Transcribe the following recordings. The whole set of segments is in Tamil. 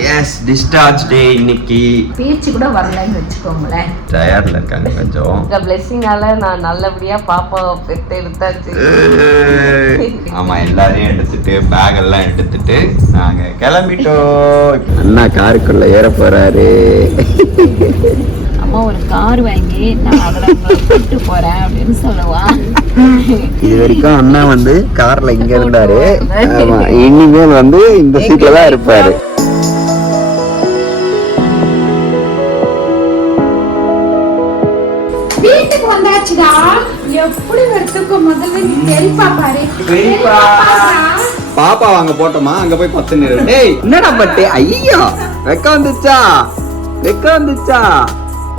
எஸ் டிஸ்சார்ஜ் டே இன்னைக்கு. பேச்சு கூட வரலன்னு வெச்சுக்கோங்களேன். டயர்ட்ல இருக்காங்க கொஞ்சம். இந்த பிளெஸிங்கால நான் நல்லபடியா பாப்பாவை பெத்து எடுத்தாச்சு. ஆமா, எல்லாரையும் எடுத்துட்டு பேக் எல்லாம் எடுத்துட்டு நாங்க கிளம்பிட்டோம். அண்ணா காருக்குள்ள ஏற போறாரு. அம்மா ஒரு கார் வாங்கி நான் அதுல கூட்டு போறேன் அப்படின்னு சொல்லுவான். இது வரைக்கும் அண்ணா வந்து கார்ல இங்க இருந்தாரு. ஆமா, இனிமேல் வந்து இந்த சீட்ல தான் இருப்பாரு. வீட்டுக்கு வந்தாச்சுடா. எப்படி வரதுக்கு முதல்ல நீ பெரியப்பா பாரு. பாப்பா வாங்க போட்டோமா, அங்க போய் 10 நிமிஷம். டேய் என்னடா பட்டு, ஐயோ வெக்க வந்துச்சா, வெக்க வந்துச்சா.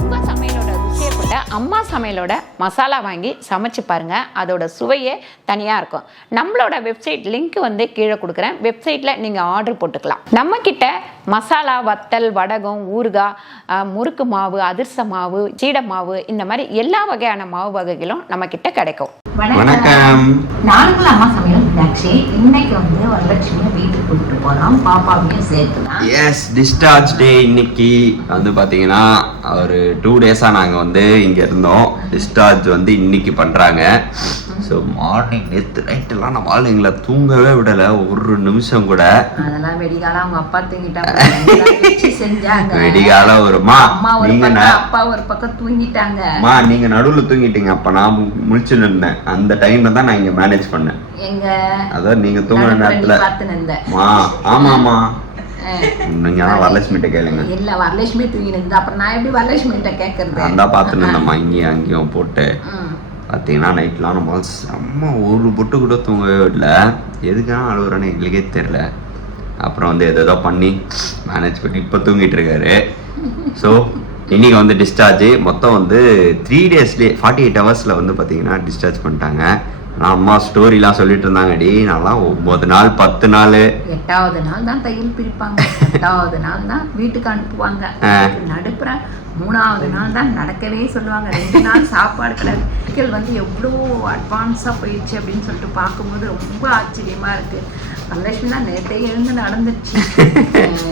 உங்கள் சமையலோட ருசியை கொண்ட அம்மா சமையலோட மசாலா வாங்கி சமைச்சு பாருங்க. அதோட சுவையே தனியாக இருக்கும். நம்மளோட வெப்சைட் லிங்க் வந்து கீழே கொடுக்குறேன். வெப்சைட்டில் நீங்கள் ஆர்டர் போட்டுக்கலாம். நம்ம கிட்ட மசாலா, வத்தல், வடகம், ஊறுகாய், முறுக்கு மாவு, அதிர்ச மாவு, சீடை மாவு, இந்த மாதிரி எல்லா வகையான மாவு வகைகளும் நம்ம கிட்ட கிடைக்கும். வணக்கம். நானுங்கள் அம்மா சமையல் மீனாட்சி. இன்னைக்கு வந்து வரலட்சுமியை வீட்டுக்கு கூப்பிட்டு போகிறோம், பாப்பாவையும் சேர்த்துலாம். எஸ் டிஸ்சார்ஜ் டே இன்னைக்கு வந்து பார்த்தீங்கன்னா ஒரு 2 டேஸாக நாங்கள் வந்து இங்கே இருந்தோம். டிஸ்சார்ஜ் வந்து இன்னைக்கு பண்ணுறாங்க. ஸோ மார்னிங் நேற்று நைட்டெல்லாம் நம்ம ஆளுங்களை தூங்கவே விடலை ஒரு நிமிஷம் கூட. அதெல்லாம் வெடிகாலம் அவங்க அப்பா தூங்கிட்டாங்க, செஞ்சாங்க. வெடிகாலம் ஒருமா நீங்க அப்பா ஒரு பக்கம் தூங்கிட்டாங்க. நீங்க நடுவில் தூங்கிட்டீங்க. அப்ப நான் முழிச்சுன்னு இருந்தேன். அந்த டைம்ல தான் நான் இங்க மேனேஜ் பண்ணேன். எங்க அதான் நீங்க தூங்குற நேரத்துல. ஆமாமா, நீங்க வரலட்சுமிட்ட கேளுங்க. இல்ல வரலட்சுமி தூங்கினது, அப்புறம் நான் எப்படி வரலட்சுமிட்ட கேட்கறது? நான் தான் பார்த்துன்னு இருந்தேம்மா இங்கேயும் அங்கேயும் போட்டு. பார்த்தீங்கன்னா நைட்லாம் நம்ம அம்மா ஒரு பொட்டு கூட தூங்கவே இல்லை. எதுக்கான அழுகுறான்னு எங்களுக்கே தெரில. அப்புறம் வந்து எதோ பண்ணி மேனேஜ் பண்ணி இப்போ தூங்கிட்டு இருக்காரு. ஸோ இன்னைக்கு வந்து டிஸ்சார்ஜ் மொத்தம் வந்து 3 டேஸ்லேயே 48 ஹவர்ஸில் வந்து பார்த்தீங்கன்னா டிஸ்சார்ஜ் பண்ணிட்டாங்க. நான் அம்மா ஸ்டோரிலாம் சொல்லிட்டு இருந்தாங்கடி. நான்லாம் 9 நாள் 10 நாள் 8வது நாள் தான் தையல் பிரிப்பாங்க, 8வது நாள் தான் வீட்டுக்கு அனுப்புவாங்க, நடுப்புற 3வது நாள் தான் நடக்கவே சொல்லுவாங்க, 2 நாள் சாப்பாடு கிடையாது. வந்து எவ்வளோ அட்வான்ஸாக போயிடுச்சு அப்படின்னு சொல்லிட்டு பார்க்கும்போது ரொம்ப ஆச்சரியமா இருக்கு. வரலட்சுமி தான் நேற்றே எழுந்து நடந்துச்சு.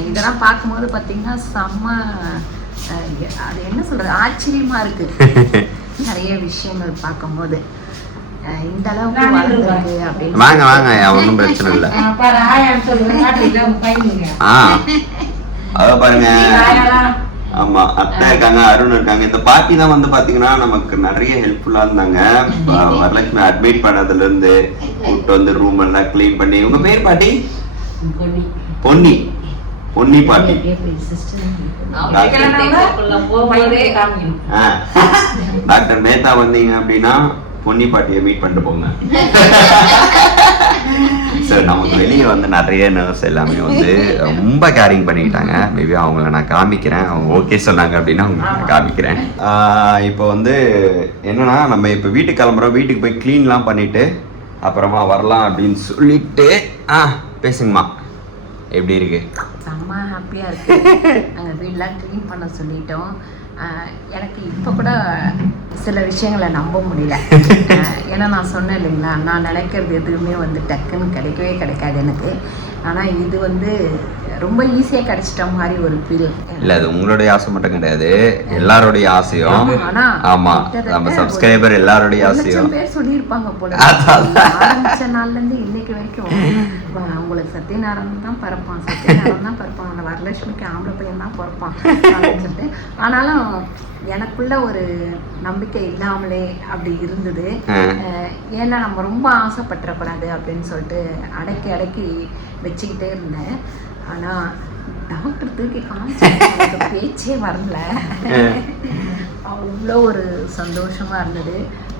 இதெல்லாம் பார்க்கும்போது பார்த்தீங்கன்னா செம்ம, அது என்ன சொல்றது, ஆச்சரியமா இருக்கு. நிறைய விஷயங்கள் பார்க்கும்போது இந்த அளவுக்கு வளர்ந்துருக்கு அப்படின்னு. வாங்க வாங்க, ஒன்றும் பிரச்சனை இல்லை. அத பாருங்க. ஆமா, அத்தை இருக்காங்க, அருண் இருக்காங்க. இந்த பாட்டி தான் வந்து பாத்தீங்கன்னா நமக்கு நிறைய ஹெல்ப்ஃபுல்லா இருந்தாங்க. வரலட்சுமி அட்மிட் பண்ணதுல இருந்து கூப்பிட்டு வந்து ரூம் எல்லாம் கிளீன் பண்ணி. உங்க பேர் பாட்டி? பொன்னி. பொன்னி பாட்டி. டாக்டர் நேதா வந்தீங்க அப்படின்னா பொன்னி பாட்டியை மீட் பண்ணிட்டு போங்க. சார் நமக்கு வெளியே வந்து நிறைய நர்ஸ் எல்லாமே வந்து ரொம்ப கேரிங் பண்ணிக்கிட்டாங்க. மேபி அவங்கள நான் காமிக்கிறேன். அவங்க ஓகே சொன்னாங்க அப்படின்னா அவங்களுக்கு நான் காமிக்கிறேன். இப்போ வந்து என்னன்னா, நம்ம இப்போ வீட்டுக்கு கிளம்புறோம். வீட்டுக்கு போய் க்ளீன்லாம் பண்ணிட்டு அப்புறமா வரலாம் அப்படின்னு சொல்லிட்டு. பேசுங்கம்மா, எப்படி இருக்கு? செம்ம ஹாப்பியா இருக்கு. நாங்கள் வீடெலாம் க்ளீன் பண்ண சொல்லிட்டோம். எனக்கு இப்போ கூட சில விஷயங்களை நம்ப முடியல. ஏன்னா நான் சொன்னேன் இல்லைங்களா, நான் நினைக்கிறது எதுவுமே வந்து டக்குன்னு கிடைக்கவே கிடைக்காது எனக்கு. ஆனால் இது வந்து ரொம்ப ஈஸியாக கிடைச்சிட்ட மாதிரி ஒரு ஃபீல். இல்லை, அது உங்களுடைய ஆசை மட்டும் கிடையாது, எல்லாருடைய ஆசையும். ஆமா, நம்ம சப்ஸ்கிரைபர் எல்லாருடைய ஆசையும். பேர் சொல்லியிருப்பாங்க போல. ஆரம்பிச்ச நாள்லேருந்து இன்னைக்கு வரைக்கும் உங்களுக்கு சத்யநாராயணன் தான் பிறப்பான், சத்யநாராயணன் தான் பிறப்பான், அந்த வரலட்சுமிக்கு ஆம்பளை பையன் தான் பிறப்பான் அப்படின்னு சொல்லிட்டு. ஆனாலும் எனக்குள்ள ஒரு நம்பிக்கை இல்லாமலே அப்படி இருந்தது. ஏன்னா நம்ம ரொம்ப ஆசைப்பட்டுறக்கூடாது அப்படின்னு சொல்லிட்டு அடக்கி அடக்கி வச்சுக்கிட்டே இருந்தேன். ஆனால் டாக்டர் தூக்கி காமிச்சு பேச்சே வரல. அவ்வளோ ஒரு சந்தோஷமா இருந்தது.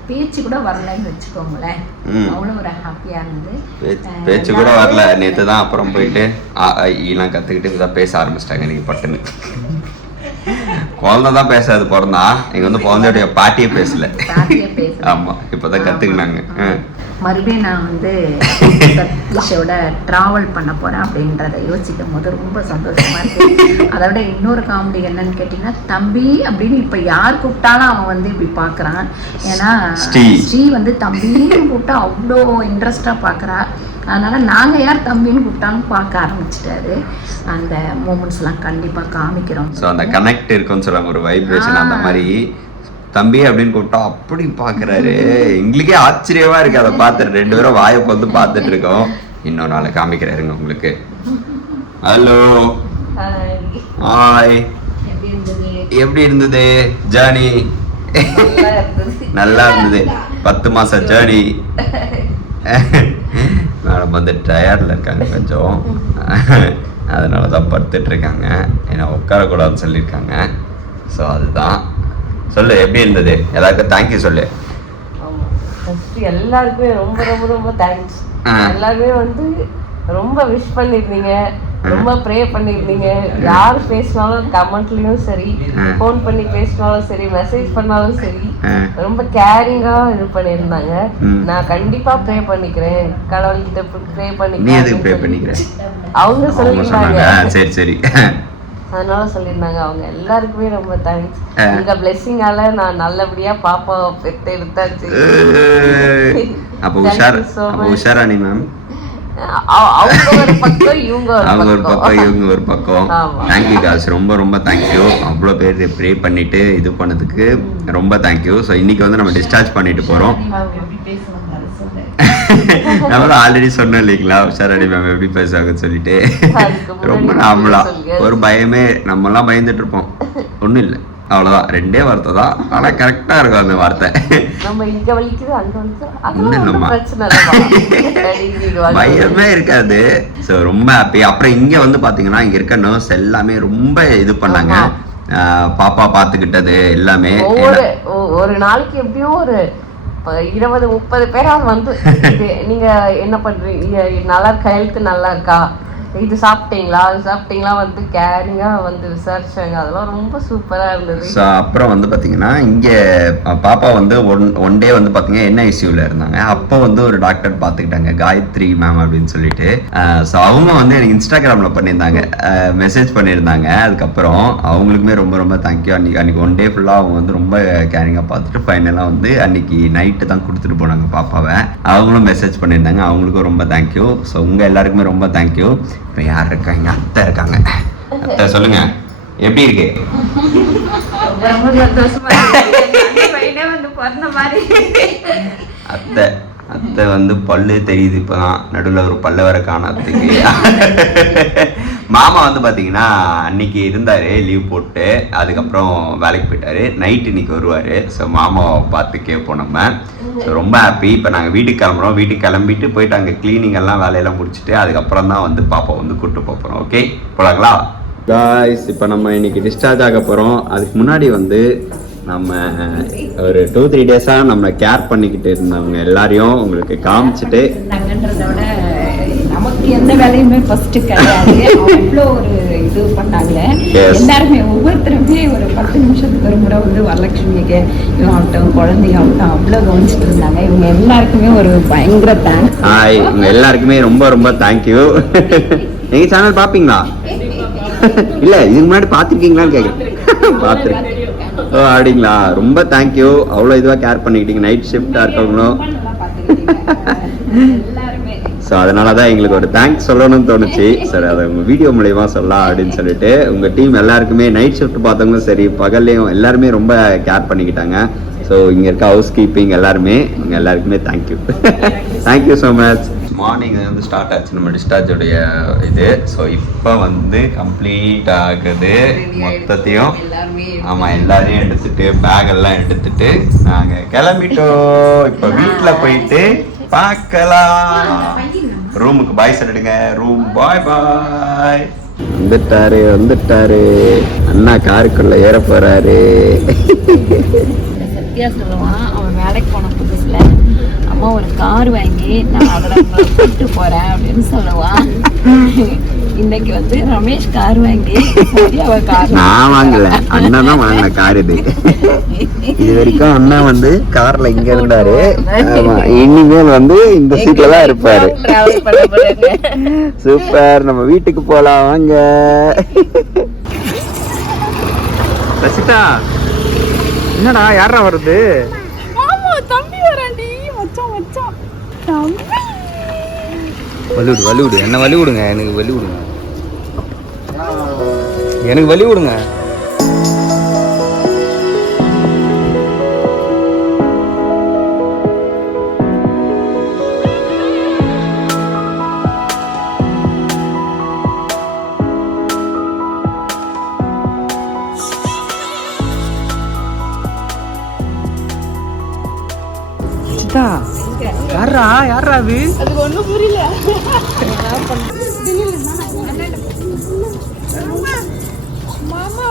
பேச்சு கூட வரலன்னு வச்சுக்கோங்களேன். அவ்வளோ ஒரு ஹாப்பியா இருந்தது. பேச்சு கூட வரல. நேற்று தான் அப்புறம் போயிட்டு எல்லாம் கற்றுக்கிட்டு இதான் பேச ஆரம்பிச்சிட்டாங்க. நீங்கள் பட்டுன்னு குழந்தை தான் பேசாது பிறந்தா. இங்கே வந்து குழந்தையோடைய பாட்டியே பேசல. ஆமாம், இப்போ தான் கற்றுக்கினாங்க. மறுபடியும் நான் வந்து சதீஷோட ட்ராவல் பண்ண போகிறேன் அப்படின்றத யோசிக்கும் போது ரொம்ப சந்தோஷமாக இருக்குது. அதை விட இன்னொரு காமெடி என்னன்னு கேட்டிங்கன்னா, தம்பி அப்படின்னு இப்போ யார் கூப்பிட்டாலும் அவன் வந்து இப்படி பார்க்குறான். ஏன்னா ஸ்ரீ வந்து தம்பின்னு கூப்பிட்டா அவ்வளோ இன்ட்ரெஸ்டாக பார்க்குறா. அதனால் நாங்கள் யார் தம்பின்னு கூப்பிட்டாலும் பார்க்க ஆரம்பிச்சிட்டாரு. அந்த மூமெண்ட்ஸ்லாம் கண்டிப்பாக காமிக்கிறோம். ஸோ அந்த கனெக்ட் இருக்குன்னு சொல்லுவாங்க, ஒரு வைப்ரேஷன். அந்த மாதிரி தம்பி அப்படின்னு கூப்பிட்டா அப்படி பாக்குறாரு. எங்களுக்கே ஆச்சரியமா இருக்கு அதை பார்த்துட்டு. 2 பேரும் வாயை வந்து பார்த்துட்டு இருக்கோம். இன்னொரு நாள் காமிக்கிறாருங்க உங்களுக்கு. ஹலோ, ஹாய், எப்படி இருந்தது ஜேர்னி? நல்லா இருந்தது. 10 மாசம் ஜேர்னி. மேடம் வந்து டயர்டில் இருக்காங்க கொஞ்சம், அதனால தான் படுத்துட்டு இருக்காங்க. ஏன்னா உட்காரக்கூடாதுன்னு சொல்லியிருக்காங்க. ஸோ அதுதான். சொல்லு, எப்படி இருந்தது? எல்லாருக்கும் தேங்க்யூ சொல்லு. எல்லாருக்குமே ரொம்ப ரொம்ப ரொம்ப தேங்க்ஸ். எல்லாருமே வந்து ரொம்ப விஷ் பண்ணிருந்தீங்க, ரொம்ப ப்ரே பண்ணிருந்தீங்க. யார் பேசினாலும் கமெண்ட்லயும் சரி, ஃபோன் பண்ணி பேசினாலும் சரி, மெசேஜ் பண்ணாலும் சரி, ரொம்ப கேரிங்கா இது பண்ணியிருந்தாங்க. நான் கண்டிப்பா ப்ரே பண்ணிக்கிறேன், கடவுள்கிட்ட ப்ரே பண்ணிக்கிறேன் அவங்க சொல்லிருந்தாங்க. சரி சரி, அதனால சொல்லியிருந்தாங்க. அவங்க எல்லாருக்குமே ரொம்ப தேங்க்ஸ். உங்க பிளெஸிங்கால நான் நல்லபடியா பாப்பா பெத்தெடுத்தாச்சு. அப்போ உஷாராணி மேம். அவங்க ஒரு பக்கம் இவங்க ஒரு பக்கம். தேங்க்யூ காஸ், ரொம்ப ரொம்ப தேங்க்யூ. அவ்வளோ பேர் ப்ரே பண்ணிட்டு இது பண்ணதுக்கு ரொம்ப தேங்க்யூ. ஸோ இன்னைக்கு வந்து நம்ம டிஸ்சார்ஜ் பண்ணிட்டு போறோம். நம்மளும் ஆல்ரெடி சொன்னோம் இல்லைங்களா, உஷாராணி மேம் எப்படி பேசுவாங்கன்னு சொல்லிட்டு. ரொம்ப நார்மலா ஒரு பயமே, நம்மலாம் பயந்துட்டு இருப்போம். ஒன்றும் இல்லை, அவ்வளோதான். 2 வார்த்தை தான், ஆனால் கரெக்டாக இருக்கும் அந்த வார்த்தை. பயமே இருக்காது. ஸோ ரொம்ப ஹாப்பி. அப்புறம் இங்கே வந்து பார்த்தீங்கன்னா, இங்கே இருக்க நர்ஸ் எல்லாமே ரொம்ப இது பண்ணாங்க. பாப்பா பார்த்துக்கிட்டது எல்லாமே. ஒரு நாளைக்கு எப்படியும் ஒரு 20-30 பேராவது வந்து நீங்க என்ன பண்றீங்க, நல்லா இருக்கா, ஹெல்த் நல்லா இருக்கா, இது சாப்பிட்டீங்களா, அது சாப்பிட்டீங்களா வந்து கேரிங்கா வந்து விசாரிச்சாங்க. அதெல்லாம் ரொம்ப சூப்பரா இருந்தது. ஸோ அப்புறம் வந்து பார்த்தீங்கன்னா, இங்கே பாப்பா வந்து ஒன் டே வந்து பார்த்தீங்கன்னா NICUல இருந்தாங்க. அப்போ வந்து ஒரு டாக்டர் பார்த்துக்கிட்டாங்க, காயத்ரி மேம் அப்படின்னு சொல்லிட்டு. ஸோ அவங்க வந்து எனக்கு இன்ஸ்டாகிராமில் பண்ணியிருந்தாங்க, மெசேஜ் பண்ணியிருந்தாங்க. அதுக்கப்புறம் அவங்களுக்குமே ரொம்ப ரொம்ப தேங்க்யூ. அன்னைக்கு 1 டே ஃபுல்லாக அவங்க வந்து ரொம்ப கேரிங்காக பார்த்துட்டு ஃபைனலாக வந்து அன்னைக்கு நைட்டு தான் கொடுத்துட்டு போனாங்க பாப்பாவை. அவங்களும் மெசேஜ் பண்ணியிருந்தாங்க, அவங்களுக்கும் ரொம்ப தேங்க்யூ. ஸோ உங்கள் எல்லாருக்குமே ரொம்ப தேங்க்யூ. இப்போ யார் இருக்காங்க? அத்தை இருக்காங்க. அத்தை சொல்லுங்க, எப்படி இருக்கு? ரொம்ப சந்தோஷமா வந்து பிறந்த மாதிரி. அத்தை வந்து பல்லு தெரியுது இப்போதான், நடுவில் ஒரு பல்ல வர காணாததுக்கு. மாமா வந்து பார்த்தீங்கன்னா அன்னைக்கு இருந்தார், லீவ் போட்டு. அதுக்கப்புறம் வேலைக்கு போயிட்டாரு. நைட்டு இன்னைக்கு வருவார். ஸோ மாமாவை பார்த்து கேட்போம் நம்ம. ஸோ ரொம்ப ஹாப்பி. இப்போ நாங்கள் வீட்டுக்கு கிளம்புறோம். வீட்டுக்கு கிளம்பிட்டு போயிட்டு அங்கே கிளீனிங் எல்லாம் வேலையெல்லாம் முடிச்சுட்டு அதுக்கப்புறம் தான் வந்து பாப்பா வந்து கூப்பிட்டு போகிறோம். ஓகே, போகலாங்களா காய்ஸ்? இப்போ நம்ம இன்னைக்கு டிஸ்சார்ஜ் ஆக போகிறோம். அதுக்கு முன்னாடி வந்து நம்ம ஒரு 2-3 டேஸாக நம்ம கேர் பண்ணிக்கிட்டு இருந்தவங்க எல்லாரையும் உங்களுக்கு காமிச்சிட்டு, நமக்கு எந்த வேலையுமே ஃபர்ஸ்ட் கிடையாது. அவ்வளோ ஒரு இது பண்ணாங்க எல்லாருமே. ஒவ்வொருத்தருமே ஒரு 10 நிமிஷத்துக்கு ஒரு முறை வந்து வரலட்சுமிக்கு ஆகட்டும், குழந்தையாகட்டும் அவ்வளோ கவனிச்சுட்டு இருந்தாங்க. இவங்க எல்லாருக்குமே ஒரு பயங்கர தேங்க்ஸ். ஹாய், இவங்க எல்லாருக்குமே ரொம்ப ரொம்ப தேங்க்யூ. எங்க சேனல் பார்ப்பீங்களா? இல்லை, இதுக்கு முன்னாடி பார்த்துருக்கீங்களான்னு கேட்குறேன். பார்த்துருக்கேன். ஓ அப்படிங்களா? ரொம்ப தேங்க்யூ. அவ்வளோ இதுவாக கேர் பண்ணிக்கிட்டீங்க. நைட் ஷிஃப்டாக இருக்கவங்களும். ஸோ அதனால தான் எங்களுக்கு ஒரு தேங்க்ஸ் சொல்லணும்னு தோணுச்சு. சரி, அதை உங்கள் வீடியோ மூலயமா சொல்லலாம் அப்படின்னு சொல்லிட்டு உங்கள் டீம் எல்லாருக்குமே, நைட் ஷிஃப்ட் பார்த்தவங்களும் சரி, பகல்லையும் எல்லாருமே ரொம்ப கேர் பண்ணிக்கிட்டாங்க. ஸோ இங்கே இருக்க ஹவுஸ் கீப்பிங் எல்லாருமே, இங்கே எல்லாருக்குமே thank you. Thank you so much. Morning வந்து ஸ்டார்ட் ஆச்சு நம்ம டிஸ்சார்ஜோடைய இது. ஸோ இப்போ வந்து கம்ப்ளீட் ஆகுது மொத்தத்தையும். ஆமாம், எல்லாரையும் எடுத்துட்டு பேகெல்லாம் எடுத்துட்டு நாங்கள் கிளம்பிட்டோம். இப்போ வீட்டில் போயிட்டு பார்க்கலாம். ரூமுக்கு பாய் சொல்லிடுங்க. ரூம் பாய் பாய். வந்துட்டாரு அண்ணா, காருக்குள்ள ஏற போறாரு. சத்யா சொல்லுவான், அவன் வேலைக்கு போன புதுசுல அம்மா ஒரு கார் வாங்கி நான் அதில் கூப்பிட்டு போறேன் அப்படின்னு சொல்லுவான். இன்னைக்கு வந்து ரமேஷ் கார் வாங்கி அவ கார் நான் வாங்கல, அண்ணன் தான் வாங்கின கார் இது. இது வரைக்கும் அண்ணன் வந்து கார்ல இங்க இருந்தாரு. ஆமா, இனிமேல் வந்து இந்த சீட்ல தான் இருப்பாரு. சூப்பர், நம்ம வீட்டுக்கு போலாம் வாங்க. ரசிதா, என்னடா யாரா வருது? தம்பி வராண்டி, மச்சான் மச்சான் தம்பி. வலி விடு, என்ன வலி விடுங்க, எனக்கு வலி விடுங்க, எனக்கு வலி விடுங்க. யாரா யாரா அது? அதுக்கு ஒண்ணும் புரியல. மாமா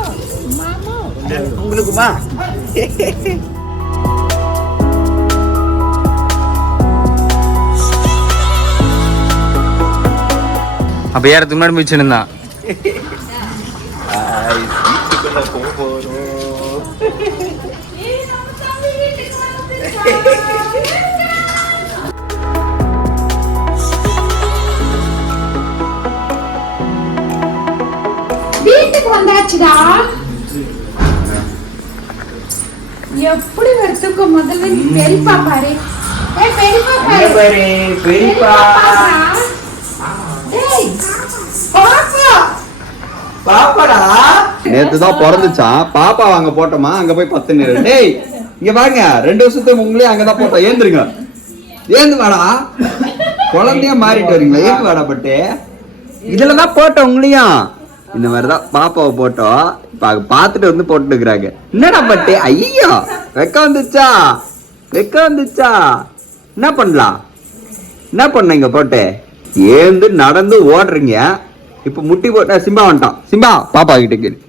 மாமா உங்களுக்குமா? அப்ப யாரத்துக்கு முன்னாடி மிச்சிருந்தான். வீட்டுக்கு வந்தாச்சுடா. எப்படி வரத்துக்கு முதல்ல நீ பெரியப்பா பாரு. பெரியப்பா பாரு, பெரியப்பா. பாப்பாடா நேத்து தான் பிறந்துச்சான். பாப்பா வாங்க போட்டோமா, அங்க போய் 10 நேரம். டேய் இங்க பாருங்க, 2 வருஷத்துக்கு உங்களே அங்கதான் போட்டோம். ஏந்துருங்க, ஏந்து வாடா. குழந்தையா மாறிட்டு வரீங்களா? ஏந்து வாடா பட்டு. இதுலதான் போட்டோம் உங்களையும். இந்த மாதிரிதான் பாப்பாவை போட்டோம். பாத்துட்டு வந்து போட்டு இருக்கிறாங்க. என்னடா பட்டு? ஐயோ வெக்க வந்துச்சா, வெக்க வந்துச்சா. என்ன பண்ணலாம், என்ன பண்ண இங்க போட்டு? ஏந்து நடந்து ஓடுறீங்க. இப்ப முட்டி போட்ட சிம்பா வந்துட்டான். சிம்பா பாப்பா கிட்ட கேளு.